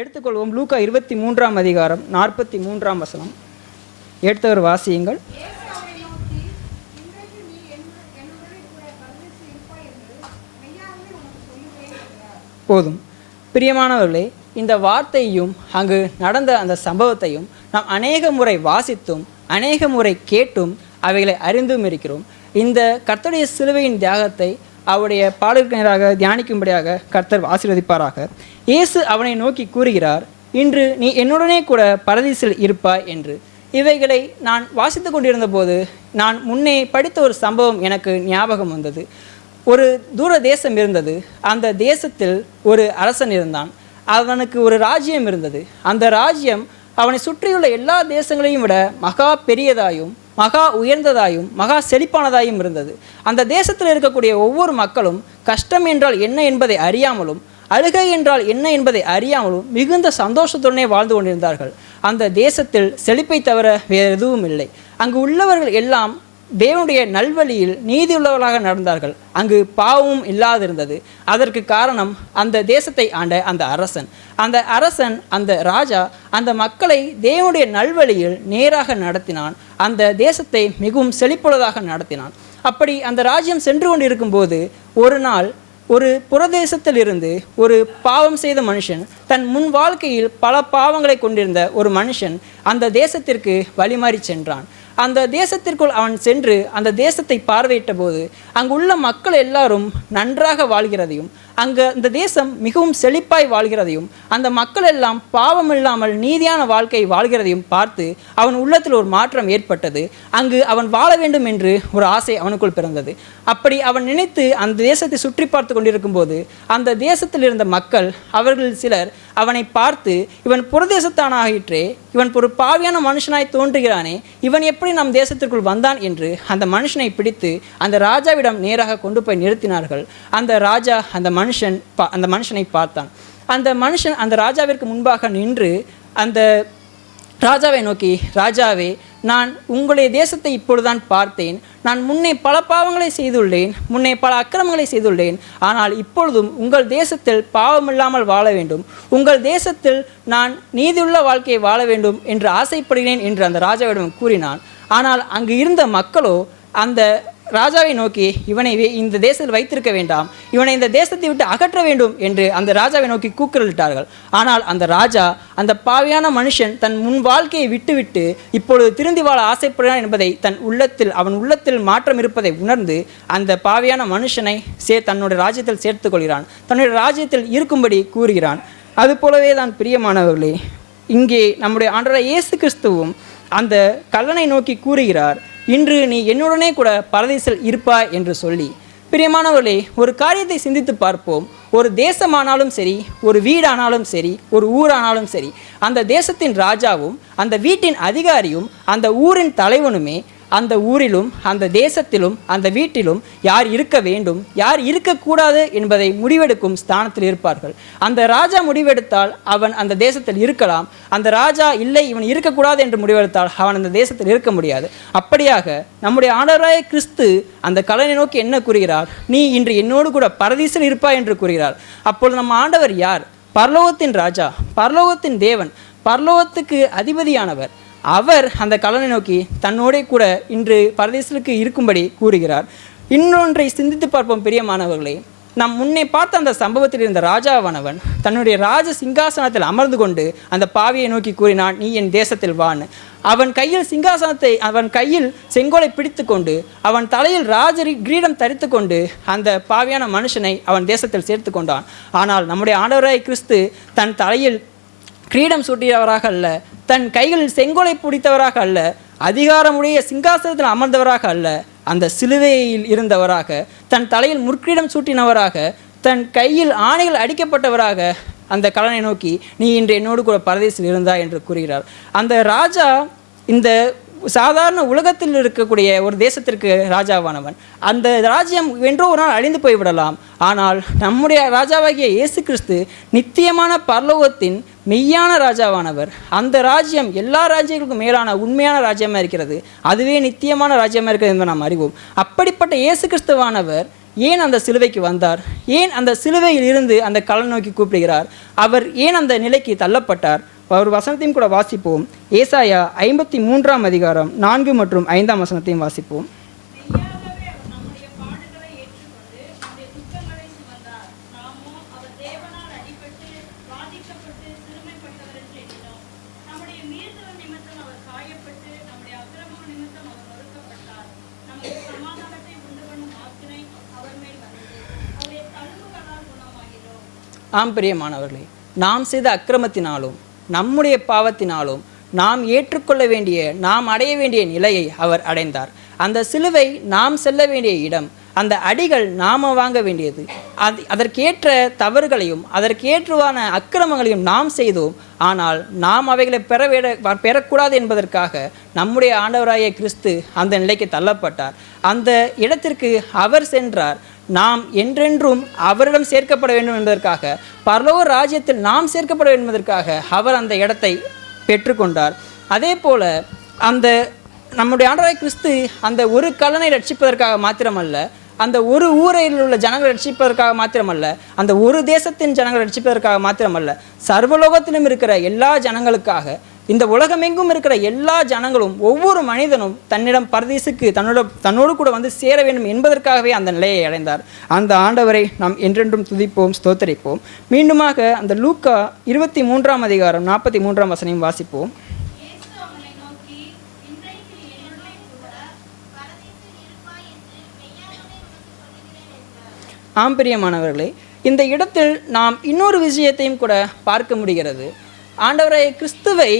எடுத்துக்கொள்வோம். லூக்கா இருபத்தி மூன்றாம் அதிகாரம் நாற்பத்தி மூன்றாம் வசனம். எடுத்தவர் வாசியுங்கள். போதும். பிரியமானவர்களே இந்த வார்த்தையும் அங்கு நடந்த அந்த சம்பவத்தையும் நாம் அநேக முறை வாசித்தும் அநேக முறை கேட்டும் அவைகளை அறிந்தும் இருக்கிறோம். இந்த கர்த்தடைய சிலுவையின் தியாகத்தை அவருடைய பாடலுக்கு நேராக தியானிக்கும்படியாக கர்த்தர் ஆசீர்வதிப்பாராக. இயேசு அவனை நோக்கி கூறுகிறார் இன்று நீ என்னுடனே கூட பரதீசில் இருப்பாய் என்று. இவைகளை நான் வாசித்து கொண்டிருந்த போது நான் முன்னே படித்த ஒரு சம்பவம் எனக்கு ஞாபகம் வந்தது. ஒரு தூர தேசம் இருந்தது. அந்த தேசத்தில் ஒரு அரசன் இருந்தான். அவனுக்கு ஒரு ராஜ்யம் இருந்தது. அந்த ராஜ்யம் அவனை சுற்றியுள்ள எல்லா தேசங்களையும் விட மகா பெரியதாயும் மகா உயர்ந்ததாயும் மகா செழிப்பானதாயும் இருந்தது. அந்த தேசத்தில் இருக்கக்கூடிய ஒவ்வொரு மக்களும் கஷ்டம் என்றால் என்ன என்பதை அறியாமலும் அழுகை என்றால் என்ன என்பதை அறியாமலும் மிகுந்த சந்தோஷத்துடனே வாழ்ந்து கொண்டிருந்தார்கள். அந்த தேசத்தில் செழிப்பை தவிர வேறு எதுவும் இல்லை. அங்கு உள்ளவர்கள் எல்லாம் தேவனுடைய நல்வழியில் நீதியுள்ளவர்களாக நடந்தார்கள். அங்கு பாவமும் இல்லாதிருந்தது. அதற்கு காரணம் அந்த தேசத்தை ஆண்ட அந்த அரசன். அந்த அரசன் அந்த ராஜா அந்த மக்களை தேவனுடைய நல்வழியில் நேராக நடத்தினான். அந்த தேசத்தை மிகவும் செழிப்புள்ளதாக நடத்தினான். அப்படி அந்த ராஜ்யம் சென்று கொண்டிருக்கும் போது ஒரு நாள் ஒரு புறதேசத்தில் இருந்து ஒரு பாவம் செய்த மனுஷன் தன் முன் வாழ்க்கையில் பல பாவங்களை கொண்டிருந்த ஒரு மனுஷன் அந்த தேசத்திற்கு வழிமாறி சென்றான். அந்த தேசத்திற்குள் அவன் சென்று அந்த தேசத்தை பார்வையிட்ட போது அங்குள்ள மக்கள் எல்லாரும் நன்றாக வாழ்கிறதையும் அங்கு அந்த தேசம் மிகவும் செழிப்பாய் வாழ்கிறதையும் அந்த மக்கள் எல்லாம் பாவம் இல்லாமல் நீதியான வாழ்க்கை வாழ்கிறதையும் பார்த்து அவன் உள்ளத்தில் ஒரு மாற்றம் ஏற்பட்டது. அங்கு அவன் வாழ வேண்டும் என்று ஒரு ஆசை அவனுக்குள் பிறந்தது. அப்படி அவன் நினைத்து அந்த தேசத்தை சுற்றி பார்த்து கொண்டிருக்கும் போது அந்த தேசத்தில் இருந்த மக்கள் அவர்கள் சிலர் அவனை பார்த்து இவன் புறதேசத்தானாகிற்றே இவன் ஒரு பாவியான மனுஷனாய் தோன்றுகிறானே இவன் எப்படி நம் தேசத்திற்குள் வந்தான்? என்று அந்த மனுஷனை பிடித்து அந்த ராஜாவிடம் நேராக கொண்டு போய் நிறுத்தினார்கள். அந்த ராஜா அந்த மனுஷன் பா- அந்த மனுஷனை பார்த்தான். அந்த மனுஷன் அந்த ராஜாவிற்கு முன்பாக நின்று அந்த ராஜாவை நோக்கி ராஜாவே நான் உங்களுடைய தேசத்தை இப்பொழுதுதான் பார்த்தேன். நான் முன்னே பல பாவங்களை செய்துள்ளேன். முன்னே பல அக்கிரமங்களை செய்துள்ளேன். ஆனால் இப்பொழுதும் உங்கள் தேசத்தில் பாவமில்லாமல் வாழ வேண்டும். உங்கள் தேசத்தில் நான் நீதியுள்ள வாழ்க்கையை வாழ வேண்டும் என்று ஆசைப்படுகிறேன் என்று அந்த ராஜாவிடம் கூறினான். ஆனால் அங்கு இருந்த மக்களோ அந்த ராஜாவை நோக்கி இவனை வே- இந்த தேசத்தில் வைத்திருக்க வேண்டாம். இவனை இந்த தேசத்தை விட்டு அகற்ற வேண்டும் என்று அந்த ராஜாவை நோக்கி கூக்குரலிட்டார்கள். ஆனால் அந்த ராஜா அந்த பாவியான மனுஷன் தன் முன் வாழ்க்கையை விட்டுவிட்டு இப்பொழுது திருந்தி வாழ ஆசைப்படுகிறான் என்பதை தன் உள்ளத்தில் அவன் உள்ளத்தில் மாற்றம் இருப்பதை உணர்ந்து அந்த பாவியான மனுஷனை சே தன்னுடைய ராஜ்யத்தில் சேர்த்துக் கொள்கிறான். தன்னுடைய ராஜ்யத்தில் இருக்கும்படி கூறுகிறான். அது போலவே தான் பிரியமானவர்களே இங்கே நம்முடைய ஆண்டவராய் இயேசு கிறிஸ்துவும் அந்த கல்லனை நோக்கி கூறுகிறார். இன்று நீ என்னுடனே கூட பரதேசில் இருப்பாய் என்று சொல்லி. பிரியமானவர்களே ஒரு காரியத்தை சிந்தித்து பார்ப்போம். ஒரு தேசமானாலும் சரி ஒரு வீடானாலும் சரி ஒரு ஊரானாலும் சரி அந்த தேசத்தின் ராஜாவும் அந்த வீட்டின் அதிகாரியும் அந்த ஊரின் தலைவனுமே அந்த ஊரிலும் அந்த தேசத்திலும் அந்த வீட்டிலும் யார் இருக்க வேண்டும் யார் இருக்கக்கூடாது என்பதை முடிவெடுக்கும் ஸ்தானத்தில் இருப்பார்கள். அந்த ராஜா முடிவெடுத்தால் அவன் அந்த தேசத்தில் இருக்கலாம். அந்த ராஜா இல்லை இவன் இருக்கக்கூடாது என்று முடிவெடுத்தால் அவன் அந்த தேசத்தில் இருக்க முடியாது. அப்படியாக நம்முடைய ஆண்டவராய கிறிஸ்து அந்த கலனை நோக்கி என்ன கூறுகிறார்? நீ இன்று என்னோடு கூட பரதீசில் இருப்பாய் என்று கூறுகிறார். அப்பொழுது நம்ம ஆண்டவர் யார்? பரலோகத்தின் ராஜா பரலோகத்தின் தேவன் பரலோகத்துக்கு அதிபதியானவர். அவர் அந்த கலனை நோக்கி தன்னோடே கூட இன்று பரதேசத்துக்கு இருக்கும்படி கூறுகிறார். இன்னொன்றை சிந்தித்து பார்ப்போம் பிரியமானவர்களே நாம் முன்னே பார்த்த அந்த சம்பவத்தில் இருந்த ராஜாவானவன் தன்னுடைய ராஜ சிங்காசனத்தில் அமர்ந்து கொண்டு அந்த பாவியை நோக்கி கூறினான் நீ என் தேசத்தில் வான் அவன் கையில் சிங்காசனத்தை அவன் கையில் செங்கோலை பிடித்து கொண்டு அவன் தலையில் ராஜரி கிரீடம் தரித்து கொண்டு அந்த பாவியான மனுஷனை அவன் தேசத்தில் சேர்த்து கொண்டான். ஆனால் நம்முடைய ஆண்டவராய் கிறிஸ்து தன் தலையில் கிரீடம் சூட்டியவராக அல்ல தன் கைகளில் செங்கோலை பிடித்தவராக அல்ல அதிகாரமுடைய சிங்காசனத்தில் அமர்ந்தவராக அல்ல அந்த சிலுவையில் இருந்தவராக தன் தலையில் முற்கிடம் சூட்டினவராக தன் கையில் ஆணைகள் அடிக்கப்பட்டவராக அந்த கலனை நோக்கி நீ இன்று என்னோடு கூட பரதேசில் இருந்தா என்று கூறுகிறார். அந்த ராஜா இந்த சாதாரண உலகத்தில் இருக்கக்கூடிய ஒரு தேசத்திற்கு ராஜாவானவன். அந்த ராஜ்யம் என்றோ ஒரு நாள் அழிந்து போய்விடலாம். ஆனால் நம்முடைய ராஜாவாகிய இயேசு கிறிஸ்து நித்தியமான பரலோகத்தின் மெய்யான ராஜாவானவர். அந்த ராஜ்யம் எல்லா ராஜ்யங்களுக்கும் மேலான உண்மையான ராஜ்யமாக இருக்கிறது. அதுவே நித்தியமான ராஜ்யமாக இருக்கிறது என்று நாம் அறிவோம். அப்படிப்பட்ட இயேசு கிறிஸ்துவானவர் ஏன் அந்த சிலுவைக்கு வந்தார்? ஏன் அந்த சிலுவையில் இருந்து அந்த கலன் நோக்கி கூப்பிடுகிறார்? அவர் ஏன் அந்த நிலைக்கு தள்ளப்பட்டார்? ஒரு வசனத்தையும் கூட வாசிப்போம். ஏசாயா ஐம்பத்தி மூன்றாம் அதிகாரம் நான்கு மற்றும் ஐந்தாம் வசனத்தையும் வாசிப்போம். ஆம் பிரியமானவர்களே. நாம் செய்த அக்கிரமத்தினாலும் நம்முடைய பாவத்தினாலும் நாம் ஏற்றுக்கொள்ள வேண்டிய நாம் அடைய வேண்டிய நிலையை அவர் அடைந்தார். அந்த சிலுவை நாம் செல்ல வேண்டிய இடம் அந்த அடிகள் நாம் வாங்க வேண்டியது. அது அதற்கேற்ற தவறுகளையும் அதற்கேற்றுவான அக்கிரமங்களையும் நாம் செய்தோம். ஆனால் நாம் அவைகளை பெறவேட பெறக்கூடாது என்பதற்காக நம்முடைய ஆண்டவராகிய கிறிஸ்து அந்த நிலைக்கு தள்ளப்பட்டார். அந்த இடத்திற்கு அவர் சென்றார். நாம் என்றென்றும் அவரிடம் சேர்க்கப்பட வேண்டும் என்பதற்காக பரலோக ராஜ்யத்தில் நாம் சேர்க்கப்பட வேண்டும் என்பதற்காக அவர் அந்த இடத்தை பெற்றுக்கொண்டார். அதே போல அந்த நம்முடைய ஆண்டராய் கிறிஸ்து அந்த ஒரு கலனை ரட்சிப்பதற்காக மாத்திரமல்ல அந்த ஒரு ஊரில் உள்ள ஜனங்களை ரட்சிப்பதற்காக மாத்திரமல்ல அந்த ஒரு தேசத்தின் ஜனங்களை ரட்சிப்பதற்காக மாத்திரமல்ல சர்வலோகத்திலும் இருக்கிற எல்லா ஜனங்களுக்காக இந்த உலகமெங்கும் இருக்கிற எல்லா ஜனங்களும் ஒவ்வொரு மனிதனும் தன்னிடம் பரதேசுக்கு தன்னோட தன்னோடு கூட வந்து சேர வேண்டும் என்பதற்காகவே அந்த நிலையை அடைந்தார். அந்த ஆண்டவரை நாம் என்றென்றும் துதிப்போம் ஸ்தோத்தரிப்போம். மீண்டுமாக அந்த லூக்கா இருபத்தி மூன்றாம் அதிகாரம் நாற்பத்தி மூன்றாம் வசனையும் வாசிப்போம் இயேசு அவனை நோக்கி இன்றைக்கு நீ என்னுடனே கூட பரதீசில் இருப்பாய் என்று மெய்யாகவே உனக்கு சொல்லுகிறேன் என்றார் ஆம் பிரியமானவர்களே இந்த இடத்தில் நாம் இன்னொரு விஷயத்தையும் கூட பார்க்க முடிகிறது. ஆண்டவரை கிறிஸ்துவை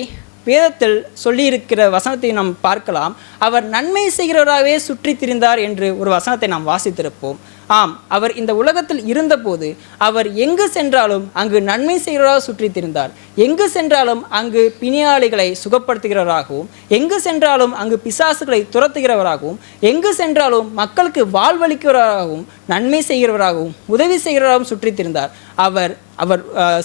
வேதத்தில் சொல்லியிருக்கிற வசனத்தை நாம் பார்க்கலாம். அவர் நன்மை செய்கிறவராகவே சுற்றி திரிந்தார் என்று ஒரு வசனத்தை நாம் வாசித்திருப்போம். ஆம் அவர் இந்த உலகத்தில் இருந்தபோது அவர் எங்கு சென்றாலும் அங்கு நன்மை செய்கிறவராக சுற்றி திரிந்தார். எங்கு சென்றாலும் அங்கு பிணியாளிகளை சுகப்படுத்துகிறவராகவும் எங்கு சென்றாலும் அங்கு பிசாசுகளை துரத்துகிறவராகவும் எங்கு சென்றாலும் மக்களுக்கு வாழ்வளிக்கிறவராகவும் நன்மை செய்கிறவராகவும் உதவி செய்கிறவராகவும் சுற்றி திரிந்தார். அவர் அவர்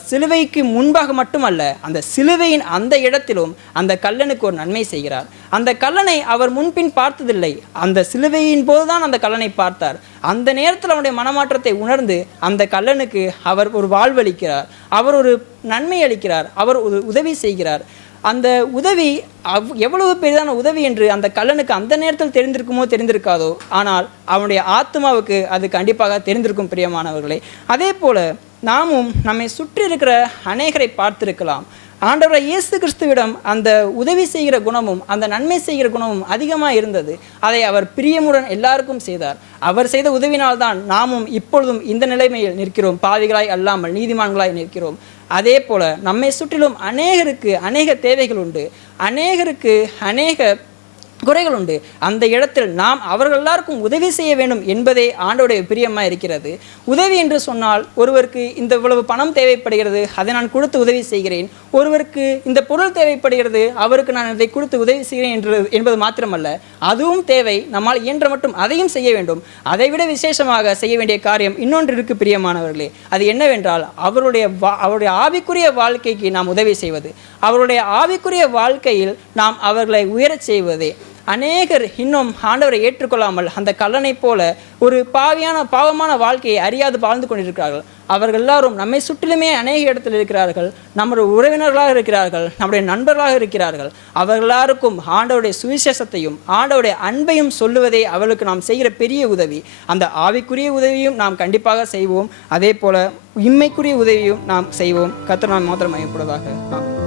சிலுவைக்கு முன்பாக மட்டுமல்ல அந்த சிலுவையின் அந்த இடத்திலும் அந்த கல்லனுக்கு ஒரு நன்மை செய்கிறார். அந்த கல்லனை அவர் முன்பின் பார்த்ததில்லை. அந்த சிலுவையின் போதுதான் அந்த கல்லனை பார்த்தார். அந்த நேரத்தில் அவனுடைய மனமாற்றத்தை உணர்ந்து அந்த கல்லனுக்கு அவர் ஒரு வாழ்வளிக்கிறார். அவர் ஒரு நன்மை அளிக்கிறார். அவர் ஒரு உதவி செய்கிறார். அந்த உதவி அவ் எவ்வளவு பெரிதான உதவி என்று அந்த கல்லனுக்கு அந்த நேரத்தில் தெரிந்திருக்குமோ தெரிந்திருக்காதோ ஆனால் அவனுடைய ஆத்மாவுக்கு அது கண்டிப்பாக தெரிந்திருக்கும் பிரியமானவர்களே. அதே போல நாமும் நம்மை சுற்றி இருக்கிற அநேகரை பார்த்திருக்கலாம். ஆண்டவரை இயேசு கிறிஸ்துவிடம் அந்த உதவி செய்கிற குணமும் அந்த நன்மை செய்கிற குணமும் அதிகமாக இருந்தது. அதை அவர் பிரியமுடன் எல்லாருக்கும் செய்தார். அவர் செய்த உதவினால்தான் நாமும் இப்பொழுதும் இந்த நிலைமையில் நிற்கிறோம். பாவிகளாய் அல்லாமல் நீதிமான்களாய் நிற்கிறோம். அதே போல நம்மை சுற்றிலும் அநேகருக்கு அநேக தேவைகள் உண்டு. அநேகருக்கு அநேக குறைகள் உண்டு அந்த இடத்தில் நாம் அவர்கள் எல்லாருக்கும் உதவி செய்ய வேண்டும் என்பதே ஆண்டோடைய பிரியமாக இருக்கிறது. உதவி என்று சொன்னால் ஒருவருக்கு இந்த இவ்வளவு பணம் தேவைப்படுகிறது அதை நான் கொடுத்து உதவி செய்கிறேன். ஒருவருக்கு இந்த பொருள் தேவைப்படுகிறது அவருக்கு நான் இதை கொடுத்து உதவி செய்கிறேன் என்று என்பது மாத்திரமல்ல. அதுவும் தேவை. நம்மால் இயன்ற மட்டும் அதையும் செய்ய வேண்டும். அதைவிட விசேஷமாக செய்ய வேண்டிய காரியம் இன்னொன்று இருக்கு பிரியமானவர்களே. அது என்னவென்றால் அவருடைய வா- அவருடைய ஆவிக்குரிய வாழ்க்கைக்கு நாம் உதவி செய்வது. அவருடைய ஆவிக்குரிய வாழ்க்கையில் நாம் அவர்களை உயரச் செய்வதே. அநேகர் இன்னும் ஆண்டவரை ஏற்றுக்கொள்ளாமல் அந்த கல்லனைப் போல ஒரு பாவியான பாவமான வாழ்க்கையை அறியாது வாழ்ந்து கொண்டிருக்கிறார்கள். அவர்கள் எல்லாரும் நம்மை சுற்றிலுமே அநேக இடத்தில் இருக்கிறார்கள். நம்முடைய உறவினர்களாக இருக்கிறார்கள். நம்முடைய நண்பர்களாக இருக்கிறார்கள். அவர்கள் எல்லாருக்கும் ஆண்டவருடைய சுவிசேஷத்தையும் ஆண்டவருடைய அன்பையும் சொல்லுவதே அவர்களுக்கு நாம் செய்கிற பெரிய உதவி. அந்த ஆவிக்குரிய உதவியும் நாம் கண்டிப்பாக செய்வோம். அதே போல இம்மைக்குரிய உதவியும் நாம் செய்வோம். கத்திர நாம் மாத்திரம் மையப்படுவதாக